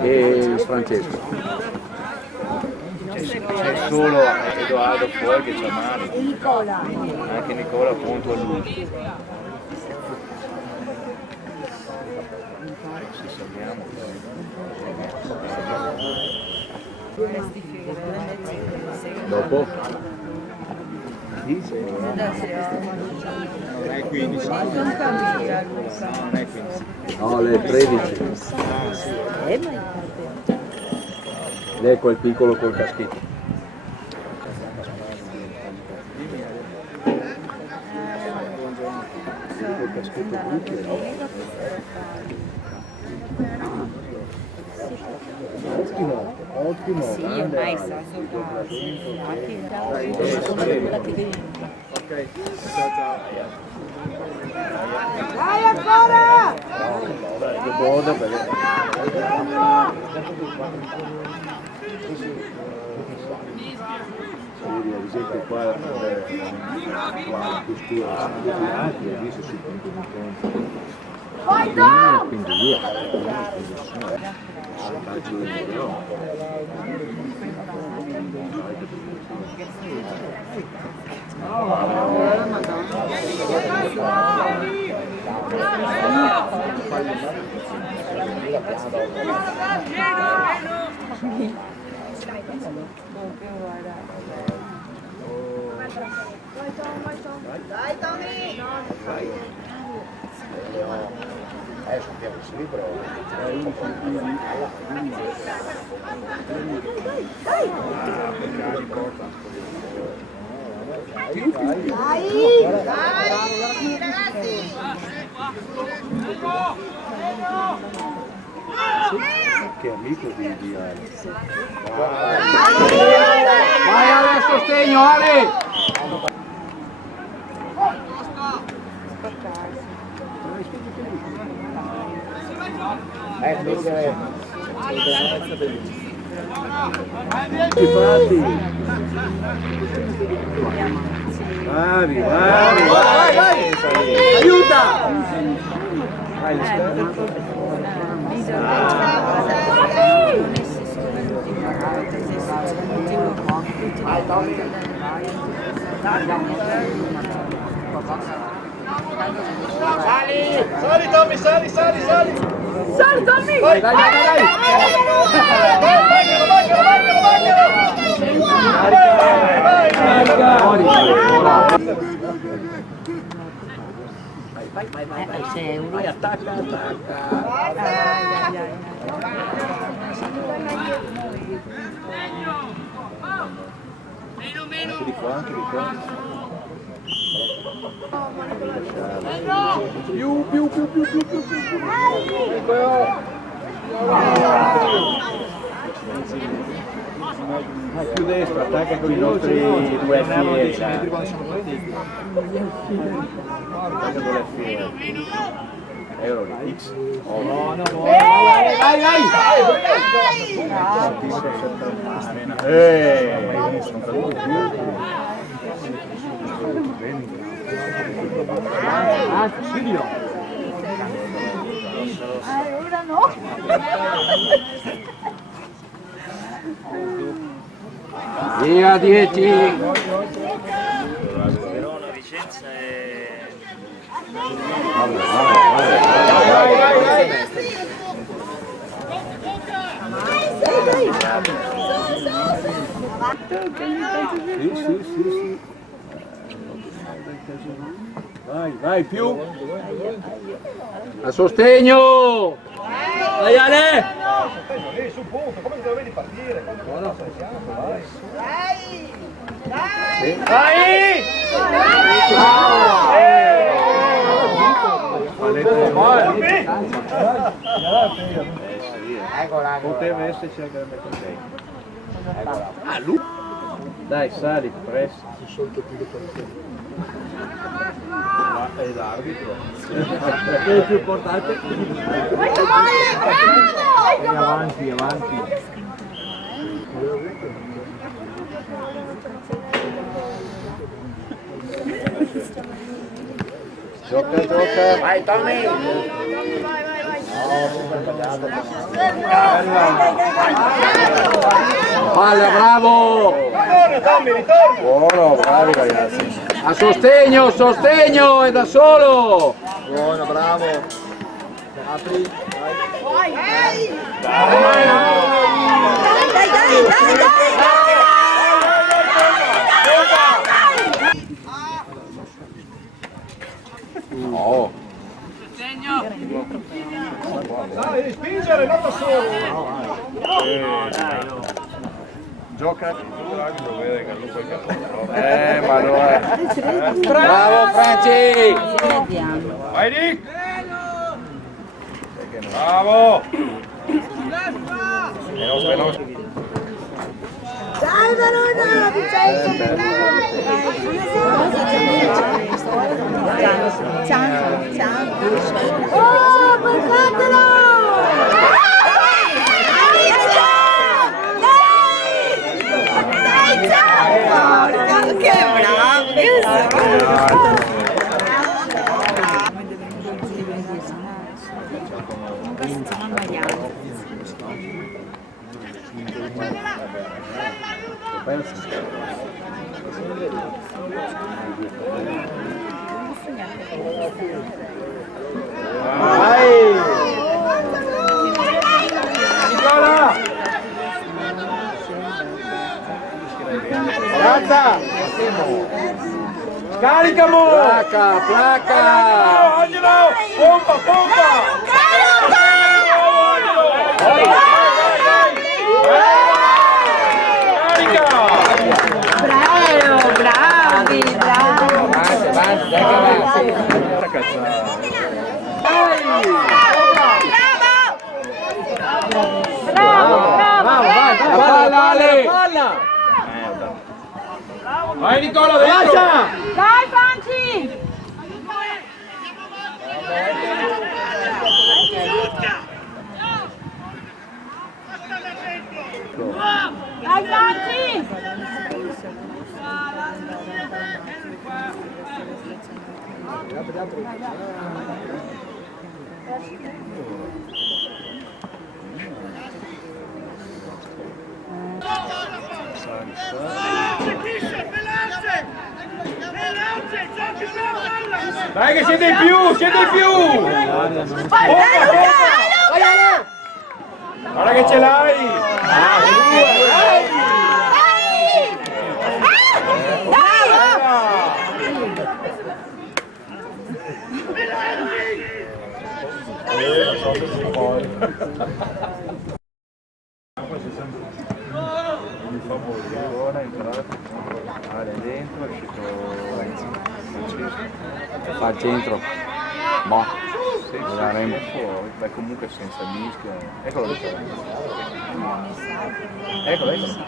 e Francesco. C'è solo Edoardo fuori che c'ha male. E Nicola. Anche Nicola appunto a lui. Ci salviamo. Dopo? Non è 15. Non è 15. No, le 13. Lei è quel piccolo col caschetto. Col caschetto ottimo. Sì, ormai sta sopra. Ok. Vai ancora! Che buono perché... Vedi, ad esempio qua più scuro sono girati e lì si punto di conto. Quindi via. Dai Tommy! Sappiamo sì, però... Dai, ragazzi! Che amico di Ale. Vai Ale a sostegno, Ale! Bravi! Aiuta! Sali Tommy, sali! Sali Tommy! Dai! Vai, se uno attacca. Anche di qua. Più. Più destra, attacca con i nostri due FIE. Attacca con le FIE. Euro X. Vai! Sono caduto più. Silvio! Ora no! Via 10! Verona, Vicenza e... Sì. Vai, più. A sostegno! Vai Ale! Lì sul punto, come te lo vedi partire? Dai! Poteva esserci anche da me con te. Ah, lui? Dai, sali, presto. È l'arbitro. Perché è più importante? Avanti. Gioca. Vai Tommy! Palla, bravo! Buono, bravi ragazzi. A sostegno, sostegno, è da solo! Buono, bravo. Apri. Oh. Dai, spingere, non da solo. Gioca. Ma allora. Bravo Franci! Vai Rick. Bravo. Dai Verona, Vincenzo! Ciao! Oh, portatelo! Dai, ciao! Che bravo! Nicola! Ragazza! Scarica mo! Placa, placa! Angelo! Pompa, pompa! Bravo, bravi, bravi! Avanti, avanti, dai che avanti! Bravo! La palla, Ale! Vai Nicola, dentro! Dai Franci! Dai Franci! Dai che siete in più, siete in più! Vai Luca! Guarda che ce l'hai! Fa il centro. Mo. Veramente. Beh, comunque senza mischia. Eccolo lì. Eccolo, eccolo.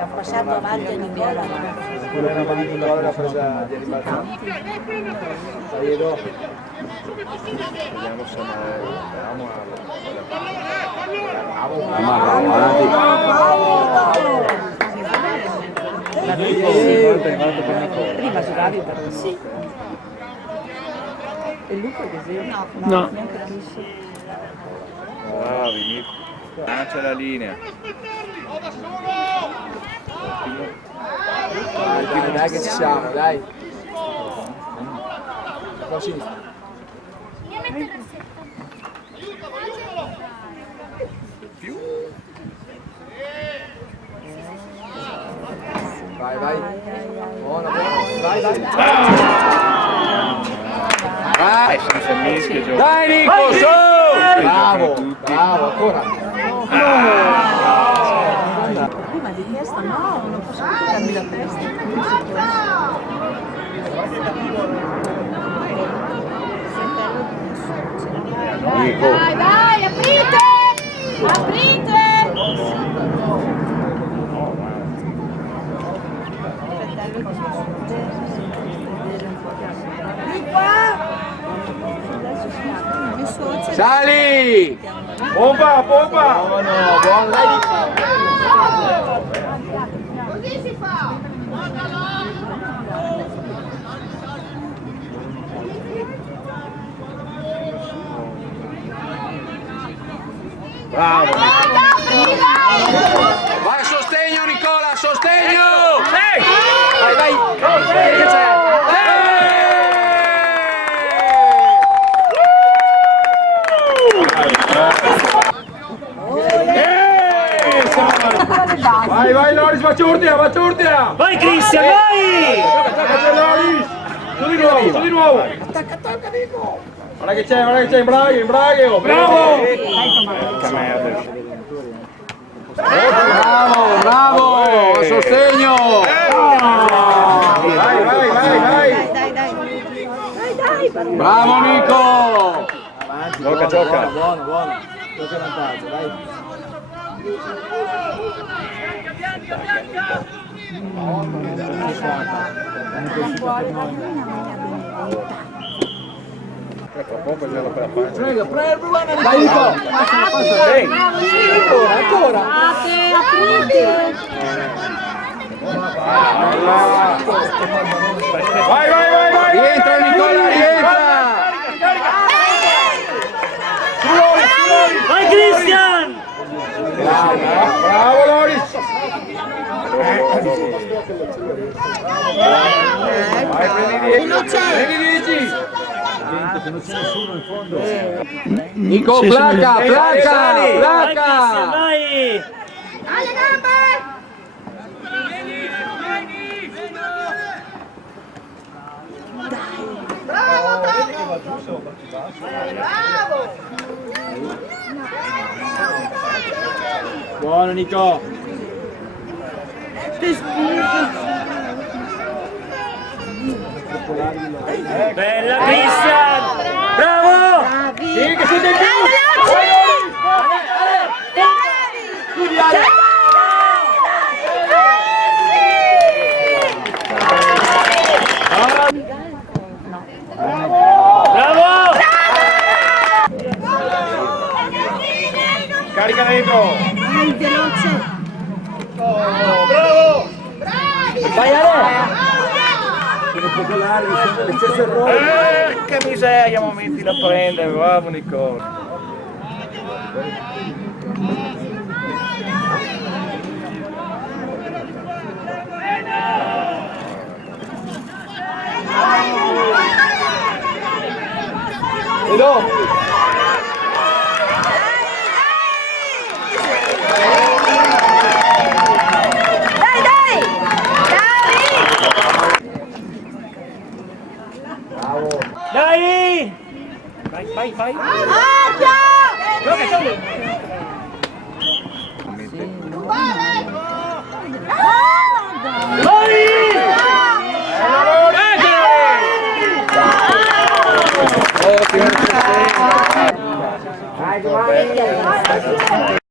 Ha passato avanti e non mi era Quella era avanti, l'ha presa di rimbalzante. Vediamo se speriamo Ma avanti. prima giocavi per sì. E Luca che esempio? No. Neanche capisci. Bravi, Nico. Lancia la linea. Dai che ci siamo, dai. A sinistra. Vai, vai. Buona, buona. Vai, vai. Vai. Senza mischia, gioca. Dai Nico, su! Bravo, bravo, ancora. Prima di testa no, non posso toccarmi la testa. Nico. Dai, dai, aprite! Aprite! Di qua! Sali! Pompa, pompa! Buono, buono, dai. Così si fa! Bravo. Vai a sostegno Nicola, a sostegno! Vai, vai! Che c'è? Vai, vai Loris, facci ordine, facci ordine! Vai Cristian, vai! Attacca Loris! Su di nuovo! Attacca Nico! Guarda che c'è, Imbraghe! Bravo! Bravo, a sostegno! Vai! Bravo Nico! Gioca. Buono. Gioca vantaggio, dai. Prego, vai Nico! Ancora! Vai! Rientra Nicola, rientra! Vai Cristian! Bravo Loris! Vai, prendi 10! Nico, placa! Vai Cristian, vai! Alle gambe! Bravo, bravo! Buono Nico! Bella Cristian! Bravo! Sì, che siete più! Bravo! Carica dentro! Bravo! Vai Ale! Che miseria, momenti da prendere, bravo Nicola. Dai! Vai! Ottimo!